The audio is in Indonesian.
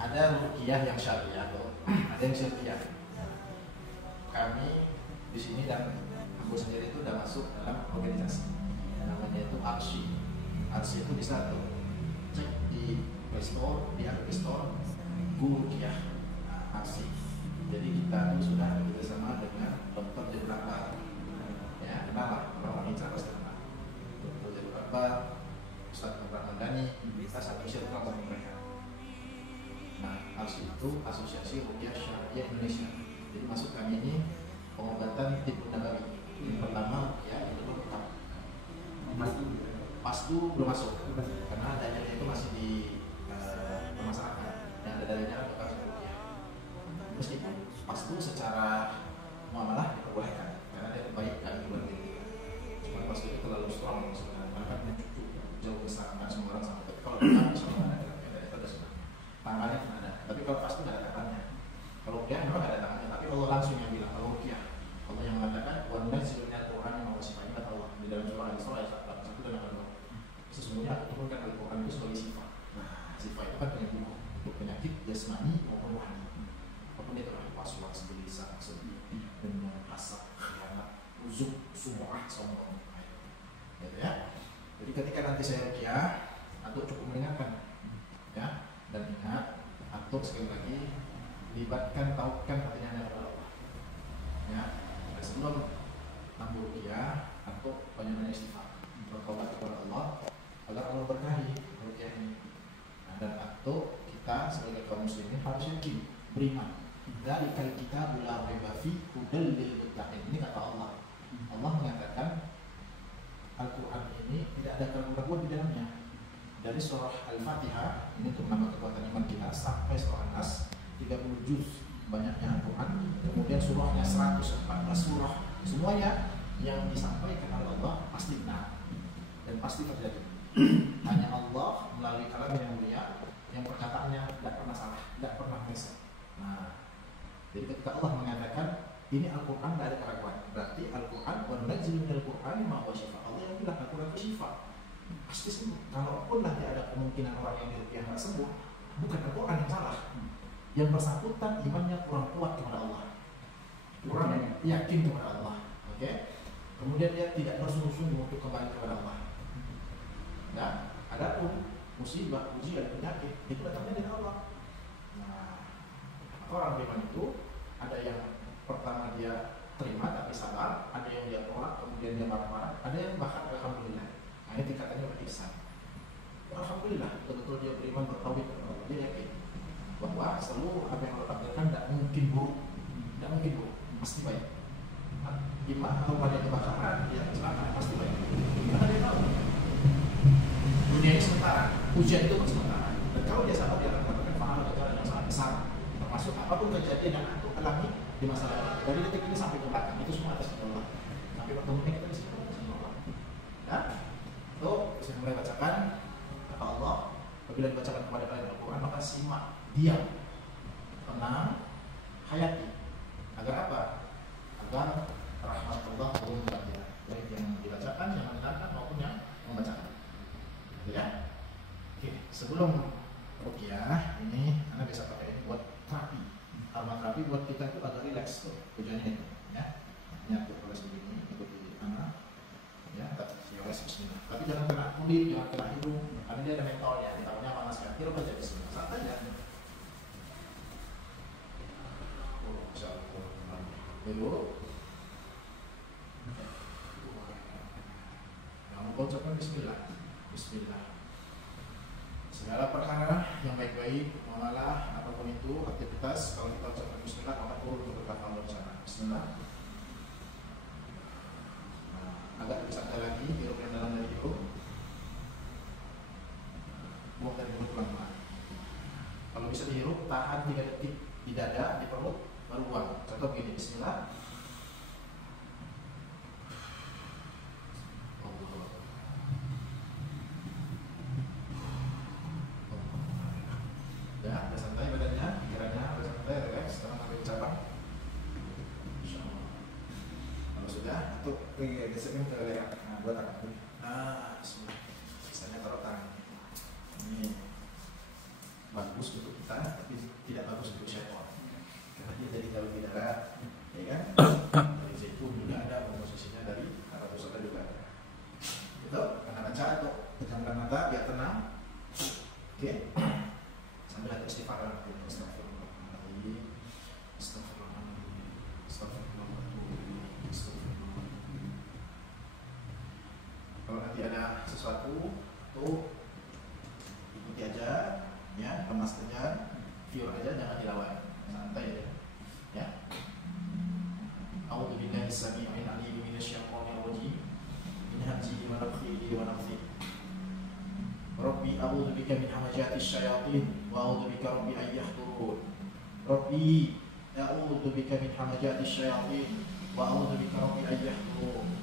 ada ruqyah yang syariah atau ada yang syariah. Kami di sini dan aku sendiri itu udah masuk dalam organisasi namanya itu ARSI. ARSI itu bisa tuh cek di Play Store, di App Store, Guru Ruqyah ARSI. Jadi kita itu sudah bekerjasama dengan Dr. Jabir Akbar. Ya, kenal lah orang Indonesia pasti kenal. Dr. Jabir Akbar, Ustaz Ibrahim Dani, kita satu circle sama mereka. Nah, ARSI itu Asosiasi Ruqyah Syariah Indonesia. Jadi masuk kami ini pengobatan tipe nabawi. Yang pertama ruqyah itu lengkap. Pas itu belum masuk karena adanya itu masih di permasalahan. Yang ada dalilnya bukan ruqyah. Meskipun pas itu secara muamalah diperbolehkan karena dia baik dan luar biasa. Cuma pas itu terlalu strong sebenarnya karena jauh besar kan semua orang sama. Tapi kalau kita sama ada itu ada semua. Tangannya ada. Tapi kalau pas itu nggak ada tangannya. Kalau ruqyah memang ada tangannya. Tapi Allah langsung yang bilang kalau ruqyah. Allah yang mengatakan wanazzilu minal Qur'ani ma huwa shifaa'un kata Allah di dalam surah Al-Isra ayat 1 dan 2. Sesungguhnya aku turunkan Al-Quran itu sebagai sifat. Nah, sifat itu kan penyembuh untuk penyakit jasmani maupun rohani. Apapun itu was-was, gelisah, sedih, dengan hasad, khianat, uzuk, sum'ah, sombong. Gitu ya. Jadi ketika nanti saya ruqyah, antum cukup mendengarkan, ya. Dan ingat, antum sekali lagi libatkan, tauhidkan hatinya kepada Allah. Ya. Dan sebelum tampil ruqyah, antum banyak istighfar, bertobat kepada Allah agar Allah berkahi ruqyah ini. Nah, dan antum kita sebagai kaum muslimin harus yakin, beriman. Dari kali kita la raiba fi hudal lil muttaqin. Ini kata Allah. Allah mengatakan Al-Quran ini tidak ada keraguan di dalamnya. Dari surah Al-Fatihah ini untuk menambah kekuatan iman kita sampai surah An-Nas 30 juz banyaknya Al-Quran. Kemudian surahnya 114 surah. Semuanya yang disampaikan oleh Allah pasti benar dan pasti terjadi. Hanya Allah melalui kalam yang mulia yang perkataannya tidak pernah salah, tidak pernah meleset. Nah, jadi ketika Allah mengatakan ini Al-Quran tidak ada keraguan, berarti Al-Quran wanazzilu minal Qur'ani ma huwa shifa'. Allah yang bilang Al-Quran itu shifa, pasti sembuh. Kalaupun nanti ada kemungkinan orang yang diruqyah nggak sembuh, bukan Al-Quran yang salah. Yang bersangkutan imannya kurang kuat kepada Allah, kurang yakin kepada Allah. Oke? Kemudian dia tidak bersungguh-sungguh untuk kembali kepada Allah. Nah, adapun musibah, ujian, penyakit itu datangnya dari Allah. Nah, orang beriman itu ada yang pertama dia terima tapi sabar, ada yang dia tolak kemudian dia marah-marah, ada yang bahkan alhamdulillah. Nah, ini tingkatannya berihsan. Alhamdulillah betul-betul dia beriman bertauhid kepada Allah. Dia yakin bahwa seluruh apa yang Allah takdirkan tidak mungkin buruk, tidak mungkin buruk, pasti baik. Gimana kalau pada kebakaran, ya kecelakaan pasti baik. Karena dia tahu dunia ini sementara, ujian itu sementara. Dan kalau dia sabar, dia akan mendapatkan pahala yang sangat besar. Termasuk apapun kejadian yang antum alami di masa lalu, dari detik ini sampai ke belakang itu semua atas Allah. Sampai bertemu kita di sini atas Allah. Ya, itu saya mulai bacakan kata Allah. Apabila dibacakan kepada kalian Al-Quran, maka simak, diam, tenang, hayati. Agar apa? Agar rahmat Allah turun kepada kita, baik yang dibacakan, yang mendengarkan maupun yang membacakan. Gitu ya. Oke, sebelum ruqyah ini, Anda bisa pakai ini buat terapi. Aromaterapi buat kita itu agak rileks tuh, tujuannya itu, ya. Nyatu oles begini, ikuti anak, ya, tapi oles bismillah. Tapi jangan kena kulit, jangan kena hidung, karena dia ada mentolnya, ditaruhnya panas kan. Hirup aja bismillah, santai aja. Hirup. Kamu ucapkan bismillah, bismillah. Segala perkara yang baik-baik, muamalah, apapun itu, aktivitas, kalau kita ucapkan bismillah, maka turun keberkahan Allah di sana. Bismillah. Nah, agak lebih santai lagi, hirup yang dalam dari hirup. Buang dari mulut pelan-pelan. Kalau bisa dihirup, tahan 3 detik di dada, di perut, baru buang. Contoh begini, bismillah. Ya, udah santai badannya, pikirannya udah santai, relax, sekarang ambil cabang. Insyaallah. Kalau sudah, untuk gesekin ke leher. Nah, buat tangan dulu. Nah, bismillah. Sisanya taruh tangan. Ini bagus bagus untuk kita, tapi tidak bagus untuk syaitan. Karena dia dari daun darah, ya kan? Dari zaitun juga ada, komposisinya dari arah pusaka juga ada. Itu, karena baca atau pejamkan mata biar tenang. Oke, sambil ada istighfar. Astagfirullahaladzim, astagfirullahaladzim, astagfirullahaladzim, astagfirullahaladzim. Kalau nanti ada sesuatu, tuh ikuti aja, ya, kemas aja, pure aja, jangan dilawan, santai aja, ya. A'udzu billahi as-sami'il 'alim minasyaitonir rajim, min hamzihi wa nafthihi wa nafthihi. Rabbi a'udzu bika min hamazatis syayatin wa a'udzu bika rabbi an yahdurun. Rabbi a'udzu bika min hamazatis syayatin wa a'udzu bika rabbi an yahdurun.